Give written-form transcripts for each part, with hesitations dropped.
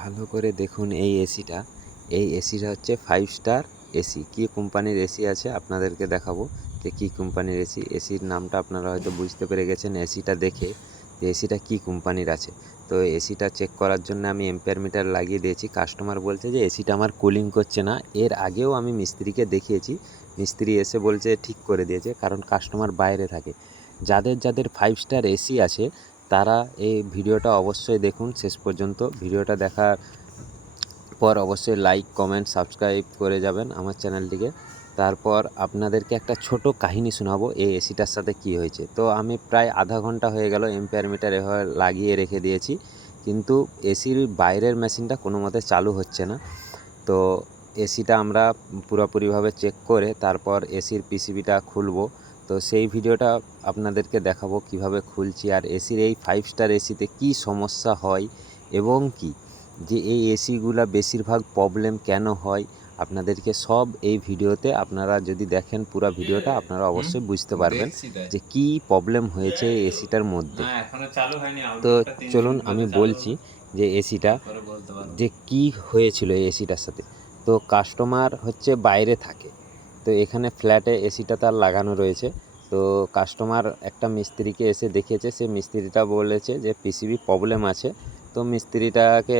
ভালো করে দেখুন এই এসিটা। এই এসিটা হচ্ছে 5 স্টার এসি। কী কোম্পানির এসি আছে আপনাদেরকে দেখাবো যে কী কোম্পানির এসি। এসির নামটা আপনারা হয়তো বুঝতে পেরে গেছেন এসিটা দেখে যে এসিটা কী কোম্পানির আছে। তো এসিটা চেক করার জন্য আমি এম্পিয়ার মিটার লাগিয়ে দিয়েছি। কাস্টমার বলছে যে এসিটা আমার কুলিং করছে না। এর আগেও আমি মিস্ত্রিকে দেখিয়েছি, মিস্ত্রি এসে বলছে ঠিক করে দিয়েছে, কারণ কাস্টমার বাইরে থাকে। যাদের যাদের 5 স্টার এসি আছে তারা এই ভিডিওটা অবশ্যই দেখুন শেষ পর্যন্ত। ভিডিওটা দেখার পর অবশ্যই লাইক, কমেন্ট, সাবস্ক্রাইব করে যাবেন আমার চ্যানেলটিকে। তারপর আপনাদেরকে একটা ছোট কাহিনী শোনাবো এই এসিটার সাথে কী হয়েছে। তো আমি প্রায় আধা ঘন্টা হয়ে গেল এম্পিয়ার মিটার এভাবে লাগিয়ে রেখে দিয়েছি, কিন্তু এসির বাইরের মেশিনটা কোনো মতে চালু হচ্ছে না। তো এসিটা আমরা পুরোপুরিভাবে চেক করে তারপর এসির পিসিবিটা খুলবো। তো সেই ভিডিওটা আপনাদেরকে দেখাবো কিভাবে খুলছি, আর এসির এই 5 স্টার এসিতে কী সমস্যা হয় এবং কি যে এই এসিগুলা বেশিরভাগ প্রবলেম কেন হয় আপনাদেরকে সব এই ভিডিওতে, আপনারা যদি দেখেন পুরো ভিডিওটা আপনারা অবশ্যই বুঝতে পারবেন যে কী প্রবলেম হয়েছে এই এসিটার মধ্যে। তো চলুন আমি বলছি যে এসিটা যে কী হয়েছিল এই এসিটার সাথে। তো কাস্টমার হচ্ছে বাইরে থাকে, তো এখানে ফ্ল্যাটে এসিটা তার লাগানো রয়েছে। তো কাস্টমার একটা মিস্ত্রিকে এসে দেখিয়েছে, সে মিস্ত্রিটা বলেছে যে পিসিবি প্রবলেম আছে। তো মিস্ত্রিটাকে,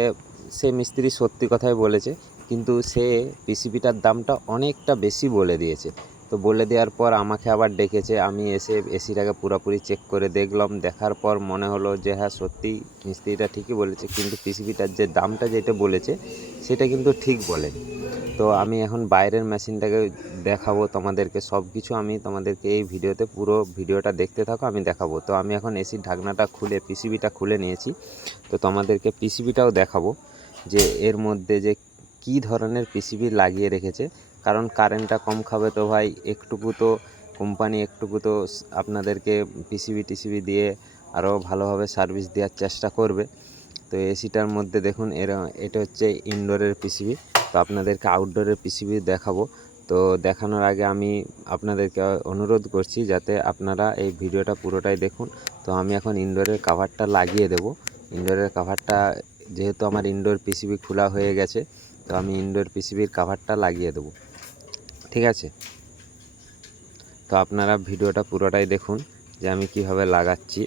সে মিস্ত্রি সত্যি কথাই বলেছে, কিন্তু সে পিসিবিটার দামটা অনেকটা বেশি বলে দিয়েছে। তো বলে দেওয়ার পর আমাকে আবার ডেকেছে, আমি এসে এসিটাকে পুরোপুরি চেক করে দেখলাম। দেখার পর মনে হলো যে হ্যাঁ সত্যিই মিস্ত্রিটা ঠিকই বলেছে, কিন্তু পিসিবিটার যে দামটা যেটা বলেছে সেটা কিন্তু ঠিক বলেনি। তো আমি এখন বাইরের মেশিনটাকে দেখাবো তোমাদেরকে, সব কিছু আমি তোমাদেরকে এই ভিডিওতে, পুরো ভিডিওটা দেখতে থাকো, আমি দেখাবো। তো আমি এখন এসির ঢাকনাটা খুলে পিসিবিটা খুলে নিয়েছি। তো তোমাদেরকে পিসিবিটাও দেখাবো যে এর মধ্যে যে কী ধরনের পিসিবি লাগিয়ে রেখেছে, কারণ কারেন্টটা কম খাবে। তো ভাই একটুকু তো কোম্পানি একটুকু তো আপনাদেরকে পিসিবি টিসিবি দিয়ে আরও ভালোভাবে সার্ভিস দেওয়ার চেষ্টা করবে। তো এসিটার মধ্যে দেখুন এটা হচ্ছে ইনডোরের পিসিবি। তো আপনাদেরকে আউটডোরের পিসিবি দেখাবো। তো দেখানোর আগে আমি আপনাদেরকে অনুরোধ করছি যাতে আপনারা এই ভিডিওটা পুরোটাই দেখুন। তো আমি এখন ইনডোরের কাভারটা লাগিয়ে দেব। ইনডোরের কাভারটা, যেহেতু আমার ইনডোর পিসিবি খোলা হয়ে গেছে, তো আমি ইনডোর পিসিবির কাভারটা লাগিয়ে দেব, ঠিক আছে? তো আপনারা ভিডিওটা পুরোটাই দেখুন যে আমি কিভাবে লাগাচ্ছি।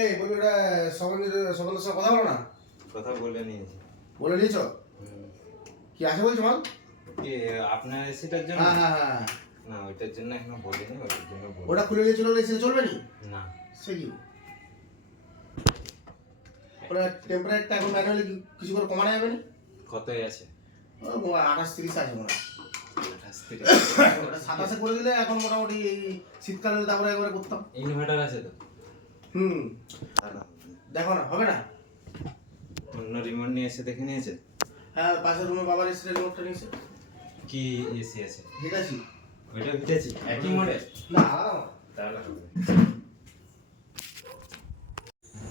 এই বলি ওটা সকলের সঙ্গে কথা বলো না, কথা বলে নিয়েছি। বলে নিয়েছো? কি আছে বলছো মাল? কি আপনার এসিটার জন্য? হ্যাঁ হ্যাঁ হ্যাঁ, না ওইটার জন্য এখনো বলিনি, ওইটার জন্য বলবো। ওটা খুলে নিয়ে চলে এসে চলবে নি? না সে কি ওটা টেম্পারেচারটা এখন ম্যানুয়ালি কিছু করে কমানো যাবে না? কতই আছে? ও 28-30 আছে মনে হয়। 28 ওটা 27 করে দিলে এখন মোটামুটি এই শীতকালে তারপরে একবারে করতাম। ইনভার্টার আছে তো? দেখো না, হবে না? অন্য রিমোট নিয়ে এসে দেখে নিয়েছে? হ্যাঁ, পাশের রুমে বাবার এসে রিমোটটা নিয়েছে। কি এসি আছে? হিটাচি। ওইটা হিটাচি একই মডেল? না, তাহলে হবে।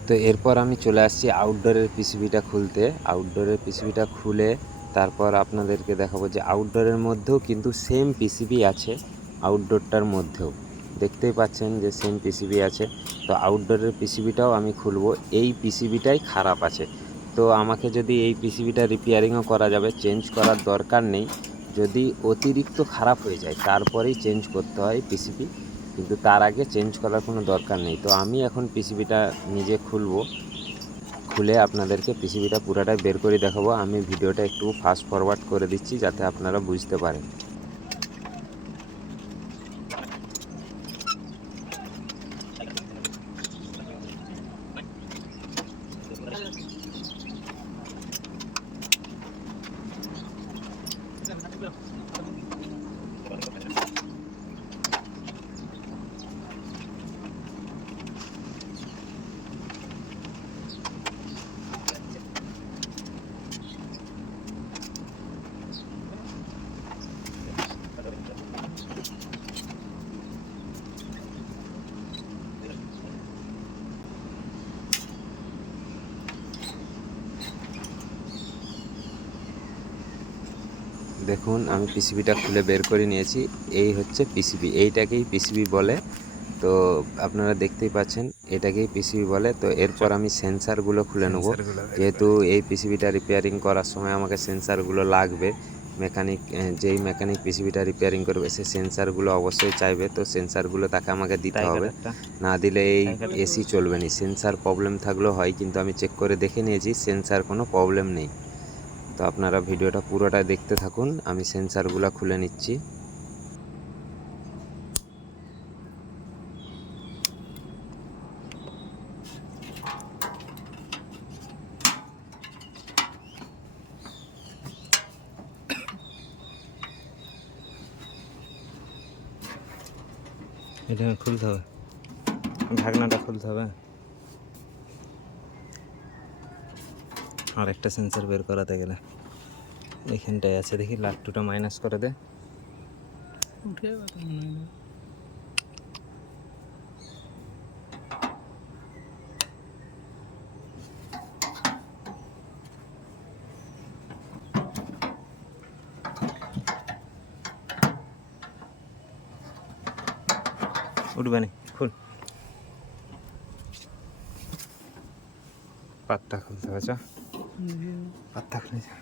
তো এরপর আমি চলে আসছি আউটডোরের পিসিবিটা খুলতে। আউটডোরের পিসিবিটা খুলে তারপর আপনাদেরকে দেখাবো যে আউটডোরের মধ্যেও কিন্তু সেম পিসিবি আছে, আউটডোরটার মধ্যেও দেখতেই পাচ্ছেন যে সেম পিসিবি আছে। তো আউটডোরের পিসিবিটাও আমি খুলবো, এই পিসিবিটাই খারাপ আছে। তো আমাকে যদি এই পিসিবিটা রিপেয়ারিংও করা যাবে, চেঞ্জ করার দরকার নেই। যদি অতিরিক্ত খারাপ হয়ে যায় তারপরেই চেঞ্জ করতে হয় পিসিবি, কিন্তু তার আগে চেঞ্জ করার কোনো দরকার নেই। তো আমি এখন পিসিবিটা নিজে খুলে আপনাদেরকে পিসিবিটা পুরাটাই বের করে দেখাবো। আমি ভিডিওটা একটু ফাস্ট ফরওয়ার্ড করে দিচ্ছি যাতে আপনারা বুঝতে পারেন। দেখুন আমি পিসিবিটা খুলে বের করে নিয়েছি। এই হচ্ছে পিসিবি, এইটাকেই পিসিবি বলে। তো আপনারা দেখতেই পাচ্ছেন এটাকেই পিসিবি বলে। তো এরপর আমি সেন্সারগুলো খুলে নেব, যেহেতু এই পিসিবিটা রিপেয়ারিং করার সময় আমাকে সেন্সারগুলো লাগবে। যেই মেকানিক পিসিবিটা রিপেয়ারিং করবে সে সেন্সারগুলো অবশ্যই চাইবে। তো সেন্সারগুলো তাকে আমাকে দিতে হবে, না দিলে এই এসি চলবে না। সেন্সার প্রবলেম থাকলেও হয়, কিন্তু আমি চেক করে দেখে নিয়েছি সেন্সার কোনো প্রবলেম নেই। তো আপনারা ভিডিওটা পুরোটা দেখতে থাকুন, আমি সেন্সারগুলো খুলে নিচ্ছি। এটা খুলতে হবে, ঢাকনাটা খুলতে হবে। আর একটা সেন্সার বের করাতে গেলে এখানটায় আছে, দেখি লাট্টুটা মাইনাস করে দে। উঠে উঠবে না, খুল। পাতটা খুলতে হবে, চা পাতটা খুলে যা।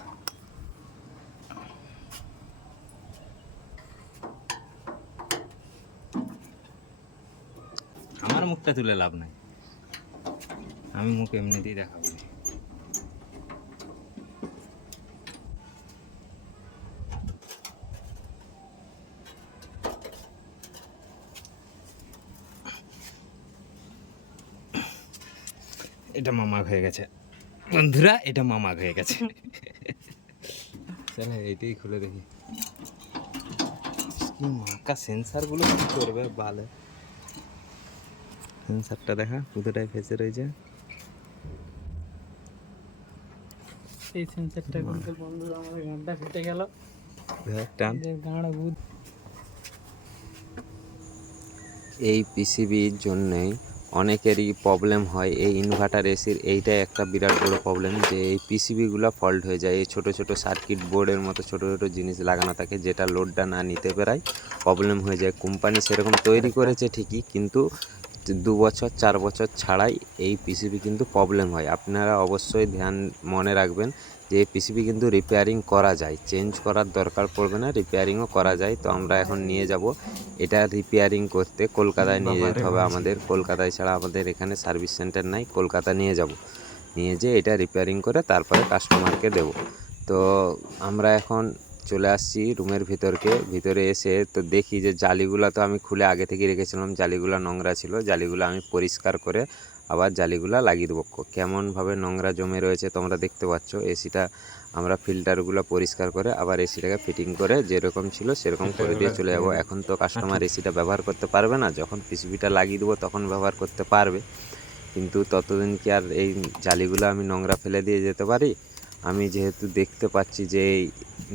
আমার মুখটা তুলে লাভ নাই, আমি মুখ এমনিতেই দেখাবো। এটা মামাক হয়ে গেছে বন্ধুরা, এটা মামাক হয়ে গেছে। চলে এইটাই খুলে দেখি কি মাকা সেন্সারগুলো কি করবে ভালো। সেন্সারটা দেখা পুরোটাই ফেসে রয়েছে। এই সেন্সারটা কিন্তু বন্ধুরা আমাদের গানটা ফেটে গেল, টান। গাঁড় বুধ। এই পিসিবির জন্যেই অনেকেরই প্রবলেম হয়। এই ইনভার্টার এসির এইটাই একটা বিরাট বড় প্রবলেম, যে এই পিসিবিগুলো ফল্ট হয়ে যায়। এই ছোটো ছোটো সার্কিট বোর্ডের মতো ছোটো ছোটো জিনিস লাগানো থাকে, যেটা লোডটা না নিতে পারায় প্রবলেম হয়ে যায়। কোম্পানি সেরকম তৈরি করেছে ঠিকই, কিন্তু 2 বছর 4 বছর ছাড়াই এই পিসিবি কিন্তু প্রবলেম হয়। আপনারা অবশ্যই মনে রাখবেন যে এই পিসিবি কিন্তু রিপেয়ারিং করা যায়, চেঞ্জ করার দরকার পড়বে না, রিপেয়ারিংও করা যায়। তো আমরা এখন নিয়ে যাব এটা রিপেয়ারিং করতে, কলকাতায় নিয়ে যেতে হবে আমাদের। কলকাতায় ছাড়া আমাদের এখানে সার্ভিস সেন্টার নাই, কলকাতা নিয়ে যাব, নিয়ে যেয়ে এটা রিপেয়ারিং করে তারপরে কাস্টমারকে দেব। তো আমরা এখন চলে আসছি রুমের ভিতরে এসে তো দেখি যে জালিগুলো তো আমি খুলে আগে থেকে রেখেছিলাম, জালিগুলো নোংরা ছিল। জালিগুলো আমি পরিষ্কার করে আবার জালিগুলো লাগিয়ে দেবো। কেমনভাবে নোংরা জমে রয়েছে তোমরা দেখতে পাচ্ছ। এসিটা আমরা ফিল্টারগুলো পরিষ্কার করে আবার এসিটাকে ফিটিং করে যেরকম ছিল সেরকম করে দিয়ে চলে যাব। এখন তো কাস্টমার এসিটা ব্যবহার করতে পারবে না, যখন পিসিবিটা লাগিয়ে দেবো তখন ব্যবহার করতে পারবে, কিন্তু ততদিন কি আর এই জালিগুলো আমি নোংরা ফেলে দিয়ে যেতে পারি? আমি যেহেতু দেখতে পাচ্ছি যে এই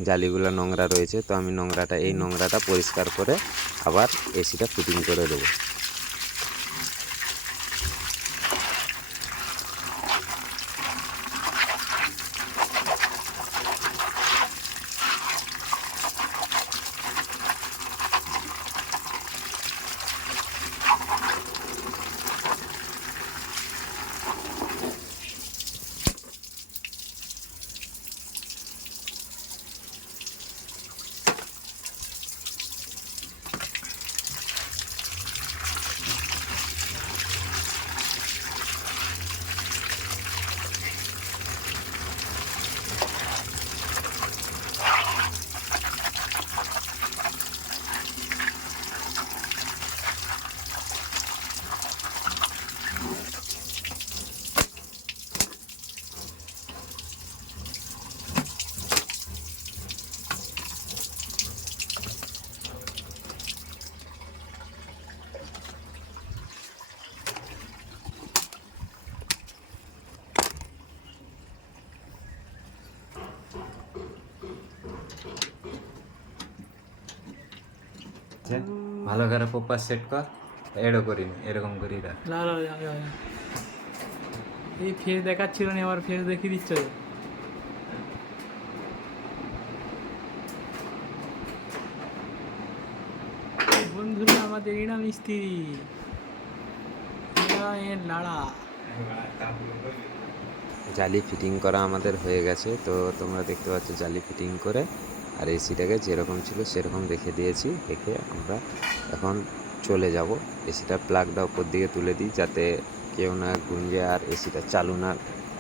জালিগুলো নোংরা রয়েছে, তো আমি এই নোংরাটা পরিষ্কার করে আবার এসিটা ফিটিং করে দেবো। আছে ভালো করে প্রপার সেট কর এডও করিনি এরকম করি রাখ না না না, না, না। এই ফেস দেখাচ্ছিল না আমার ফেস দেখিয়ে দিচ্ছ তো। বন্ধুরা আমাদের এরা মিস্ত্রি এরা এর লাড়া জালি ফিটিং করা আমাদের হয়ে গেছে, তো তোমরা দেখতে পাচ্ছ জালি ফিটিং করে আর এসিটাকে যেরকম ছিল সেরকম রেখে দিয়েছি। রেখে আমরা এখন চলে যাব। এসিটার প্লাগটা উপর দিকে তুলে দিই যাতে কেউ না গুঞ্জে আর এসিটা চালু না,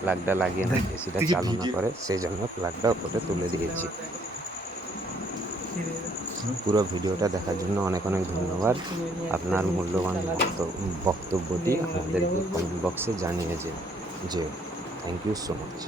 প্লাগটা লাগিয়ে না এসিটা চালু না করে, সেই জন্য প্লাগটা উপরে তুলে দিয়েছি। পুরো ভিডিওটা দেখার জন্য অনেক অনেক ধন্যবাদ। আপনার মূল্যবান বক্তব্যটি আমাদেরকে কমেন্ট বক্সে জানিয়ে যে থ্যাংক ইউ সো মাচ।